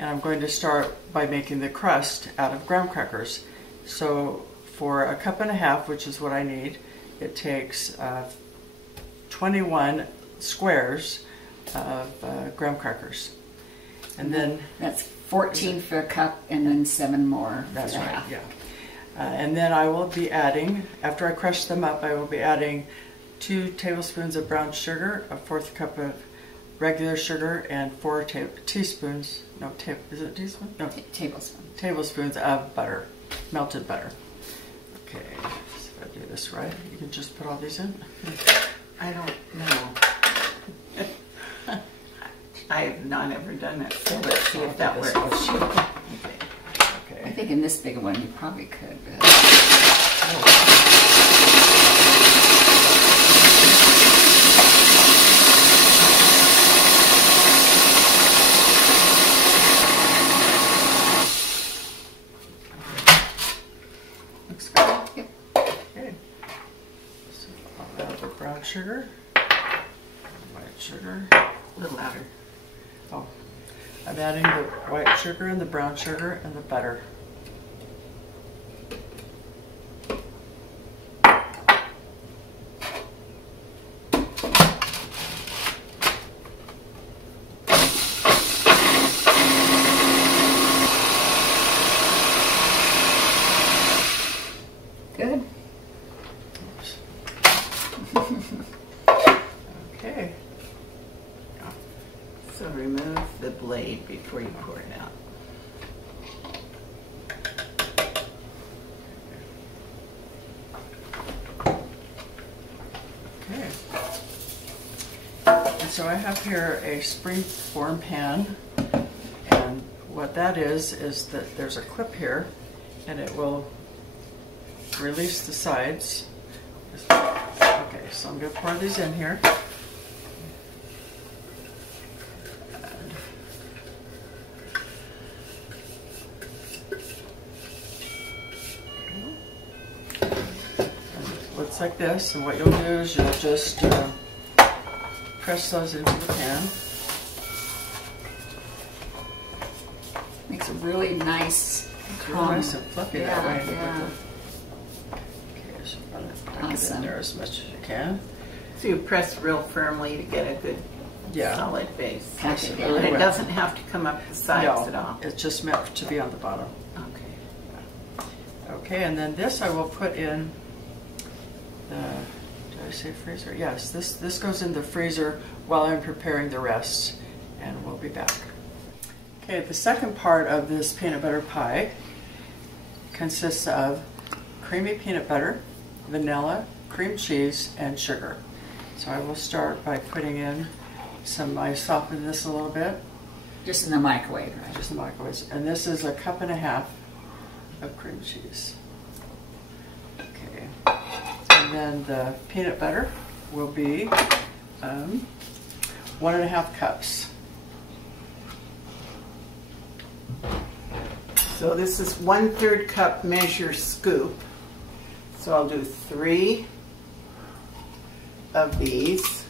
and I'm going to start by making the crust out of graham crackers. So for 1.5 cups, which is what I need, it takes 21 squares of graham crackers. And then that's 14 for a cup, and then 7 more. That's right, yeah. And then I will be adding, after I crush them up, I will be adding 2 tablespoons of brown sugar, 1/4 cup of regular sugar, and 4 teaspoons, no, is it a teaspoon? No, tablespoons of butter, melted butter. Okay, so if I do this right, you can just put all these in. I don't know. I have not ever done it, so let's see if that works. Okay. I think in this big one you probably could. Looks good. Yep. Okay. So I'll add the brown sugar, white sugar. A little louder. Oh, I'm adding the white sugar and the brown sugar and the butter. Good. Okay. So remove the blade before you pour it out. Okay. And so I have here a spring-form pan, and what that is that there's a clip here, and it will release the sides. Okay, so I'm going to pour these in here. Looks like this, and what you'll do is you'll just press those into the pan. Makes a really nice, nice and fluffy that way. Yeah. Okay, so I'm going to pack it in there as much as you can. So you press real firmly to get a good solid base. Really it doesn't have to come up the sides at all. It's just meant to be on the bottom. Okay. Okay, and then this I will put in the, did I say freezer? Yes, this goes in the freezer while I'm preparing the rest, and we'll be back. Okay, the second part of this peanut butter pie consists of creamy peanut butter, vanilla, cream cheese, and sugar. So I will start by putting in I soften this a little bit. Just in the microwave, right? Just in the microwave. And this is 1.5 cups of cream cheese. Okay. And then the peanut butter will be 1.5 cups. So this is 1/3 cup measure scoop. So I'll do 3 of these.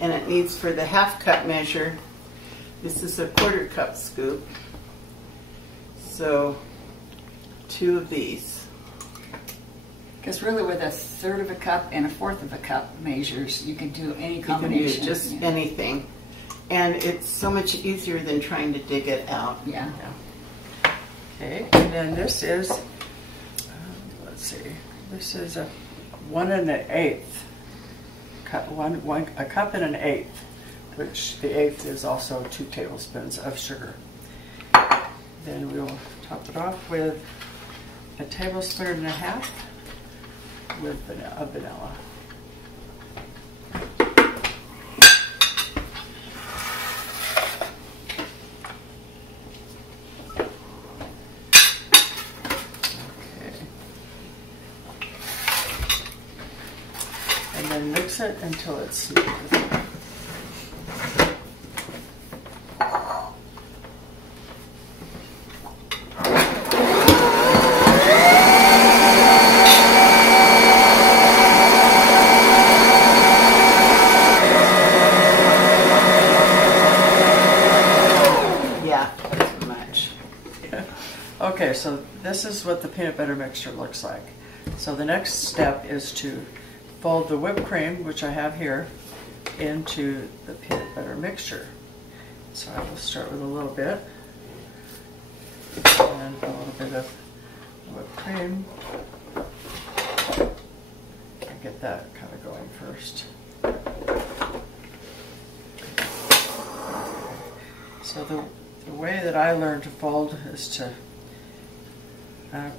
And it needs, for the 1/2 cup measure, this is a 1/4 cup scoop. So 2 of these. Because really with 1/3 cup and 1/4 cup measures, you can do any combination. You can do just anything. And it's so much easier than trying to dig it out. Yeah. Okay, and then this is, let's see, this is a 1 1/8 cup, a cup and 1/8, which the 1/8 is also 2 tablespoons of sugar. Then we'll top it off with 1.5 tablespoons with vanilla. And then mix it until it's smooth. this is what the peanut butter mixture looks like. So the next step is to fold the whipped cream, which I have here, into the peanut butter mixture. So I will start with a little bit, and a little bit of whipped cream. I'll get that kind of going first. So the way that I learned to fold is to,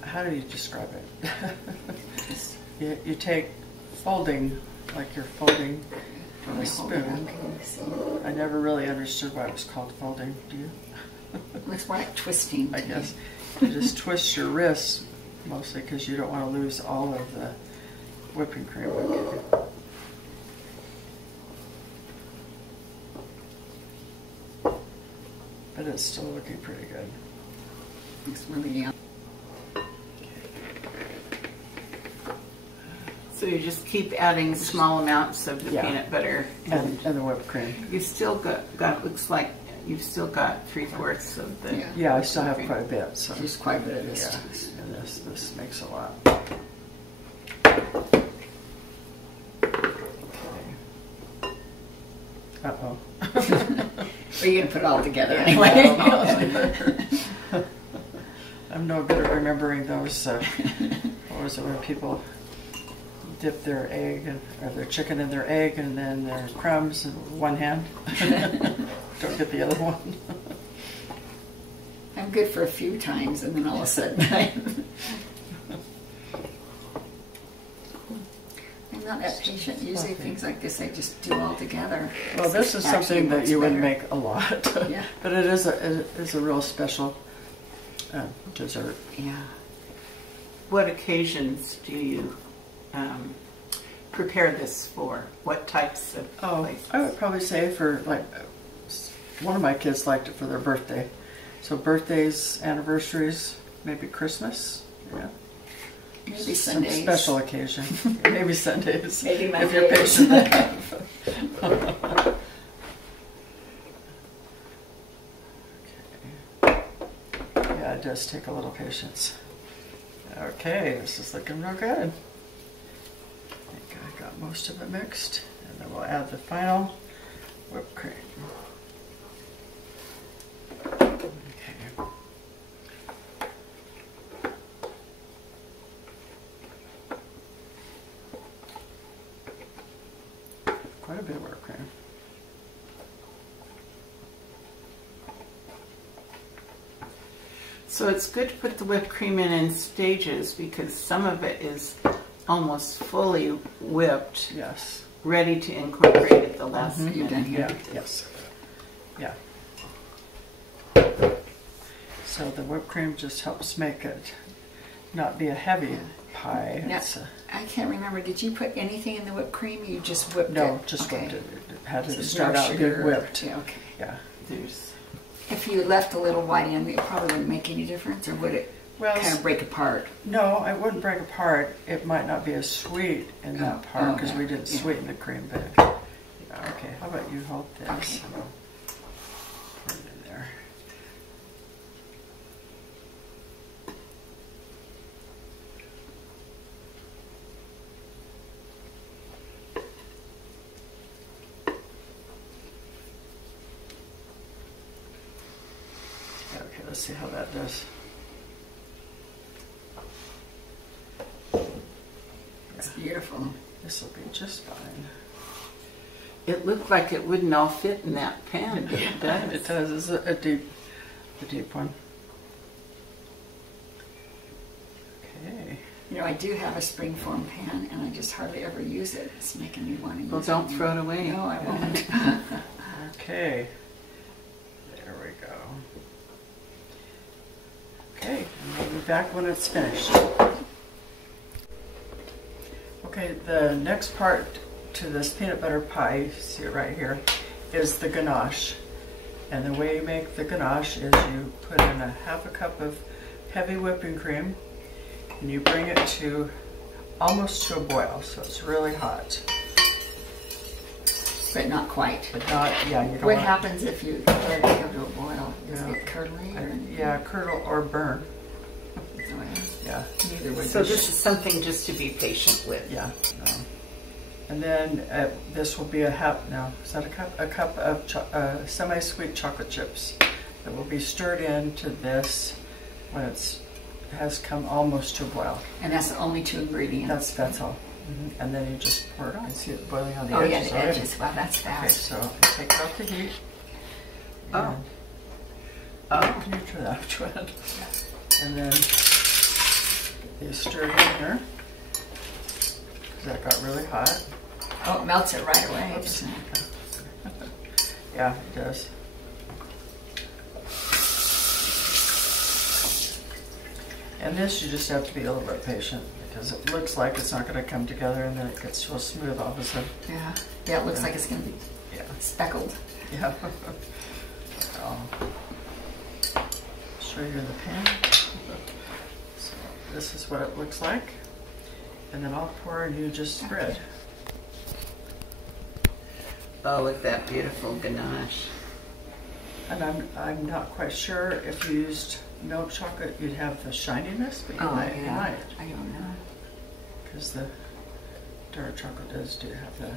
how do you describe it? you take folding, like you're folding with a spoon. I never really understood why it was called folding. Do you? Looks more like twisting. I guess. You just twist your wrists, mostly because you don't want to lose all of the whipping cream. But it's still looking pretty good. It's really yummy. So you just keep adding small amounts of the peanut butter And the whipped cream. You still got looks like you've still got 3/4 of the. Yeah, I still have quite a bit. So just quite a bit of this. Yeah, and this makes a lot. Okay. Uh-oh. Are you gonna put it all together anyway? I'm no good at remembering those. What was it when people dip their egg or their chicken in their egg and then their crumbs in one hand? Don't get the other one. I'm good for a few times, and then all of a sudden I'm not that patient. Usually things like this I just do all together. Well, this is something that you would make a lot. Yeah. But it is a real special dessert. Yeah. What occasions do you prepare this for? What types of places? I would probably say for, like, one of my kids liked it for their birthday. So birthdays, anniversaries, maybe Christmas. Yeah. Maybe Some Sundays. special occasion. Maybe Sundays. Maybe if you're patient enough. Okay. Yeah, it does take a little patience. Okay, this is looking real good. I think I got most of it mixed. And then we'll add the final whipped cream. Okay. Quite a bit of whipped cream. So it's good to put the whipped cream in stages because some of it is almost fully whipped. Yes. Ready to incorporate at the last minute. You're done here. Yeah. Yes. Yeah. So the whipped cream just helps make it not be a heavy pie. Now, It's I can't remember. Did you put anything in the whipped cream? You just whipped it? no, just Okay. whipped it. It had to So start zero out sugar. good whipped. Yeah, okay. Yeah. There's If you left a little white in, it probably wouldn't make any difference, or would it Well, kind of break apart? no, it wouldn't break apart. It might not be as sweet in that part because we didn't sweeten the cream. But yeah, okay, how about you hold this? Okay. And I'll put it in there. Okay, let's see how that does. It's beautiful. This will be just fine. it looked like it wouldn't all fit in that pan, but it does. It does. It's a deep one. Okay. You know, I do have a springform pan, and I just hardly ever use it. It's making me want to use it. Well, don't throw it away. No, I won't. Okay. There we go. Okay, and we'll be back when it's finished. Okay, the next part to this peanut butter pie, you see it right here, is the ganache. And the way you make the ganache is you put in a half a cup of heavy whipping cream, and you bring it to almost to a boil, so it's really hot. But not quite. But not, yeah, you don't What want happens if you let it go to a boil? Does it get curdly? Or yeah, curdle or burn. Oh, Yeah, neither would So be. this is something just to be patient with. Yeah. And then this will be a cup. No, is that a cup? A cup of semi-sweet chocolate chips that will be stirred into this when it has come almost to a boil. And that's the only 2 ingredients. That's all. And then you just pour it on. See it boiling on the Oh yeah, edges the already. edges. Wow, that's Okay, fast. so I take it off the heat. Oh. Can you try that, Joanne? And then get these stirred in here. Because that got really hot. Oh, it melts it right away. Oops. Yeah, it does. And this you just have to be a little bit patient because it looks like it's not going to come together and then it gets real smooth all of a sudden. Yeah. Yeah, it looks like it's going to be speckled. Yeah. I'll show you in the pan. So this is what it looks like. And then I'll pour and you just spread. Oh, with that beautiful ganache. And I'm not quite sure if you used milk chocolate, you'd have the shininess, but you might. I don't know. Because the dark chocolate does have the.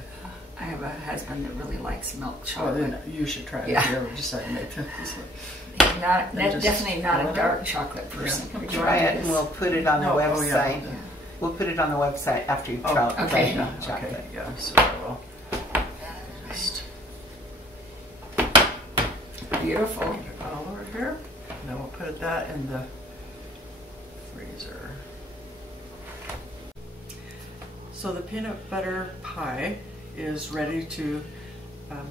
I have a husband that really likes milk Oh, chocolate. then you should try it Yeah. if you ever decide to make this. He's not, Then just definitely not roll a it dark up. chocolate person. Yeah. Would you Try like it and this? we'll put it on the No, oh, website. yeah. We'll put it on the website after you try okay. the Okay, chocolate. yeah, so I will just Beautiful. get it all over here. And then we'll put that in the freezer. So the peanut butter pie is ready to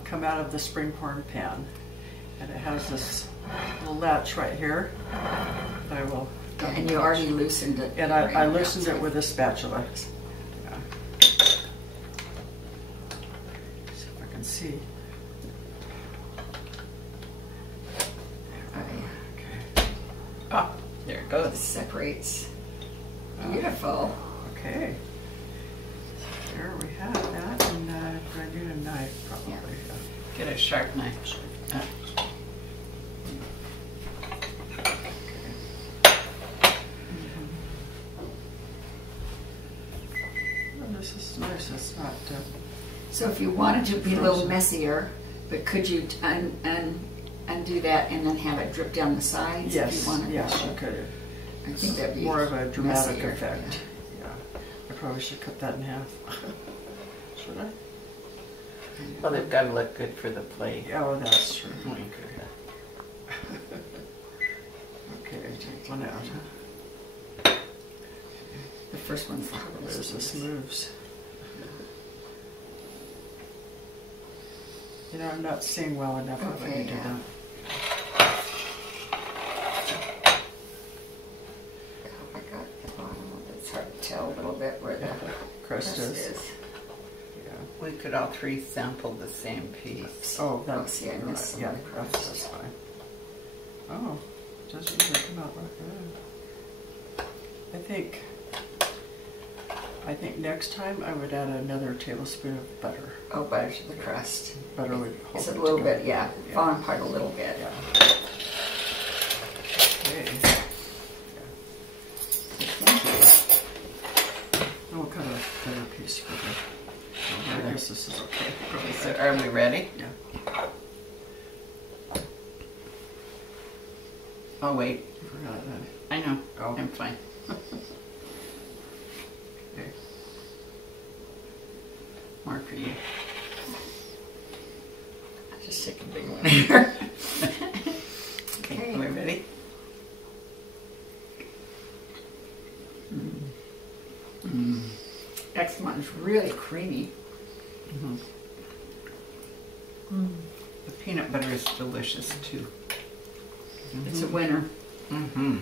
come out of the springform pan. And it has this little latch right here. I will. And you already loosened it. And I loosened it with a spatula. Yeah. See if I can see. Oh, yeah. Okay. Oh, there it It goes. separates. Beautiful. Okay. So there we have that. And do I need a knife? Probably. Yeah. Get a sharp knife. Oh, this is nice. It's not. So if you wanted to be a little messier, but could you undo that and then have it drip down the sides? If Yes. you wanted Yes, that? you could. I think that'd be More of a dramatic messier. effect. Yeah. I probably should cut that in half. Should I? Well, they've got to look good for the plate. Oh, that's true. Okay. Okay, take one out. The first one's the There's hardest. this moves. You know, I'm not seeing well enough when Okay, you do yeah. that. I got the bottom of it. It's hard to tell a little bit where the Crust crust is. is. Yeah. We could all three sample the same piece. Oh, that's see, I missed some yeah, of the crust. that's fine. Oh, doesn't even come out like that. I think next time I would add another tablespoon of butter. Oh, butter to the crust. Butter would hold It's it a little together. bit, yeah, falling apart a little bit. Yeah. Okay. We'll cut a better piece for the. I guess this is okay. Probably So good. are we ready? Yeah. Oh, wait. Forgot that. I know. Oh. I'm fine. Okay. More for you. I'll just take a big one here. Okay, are we ready? Next one's really creamy. The peanut butter is delicious too. It's a winner. Mm-hmm.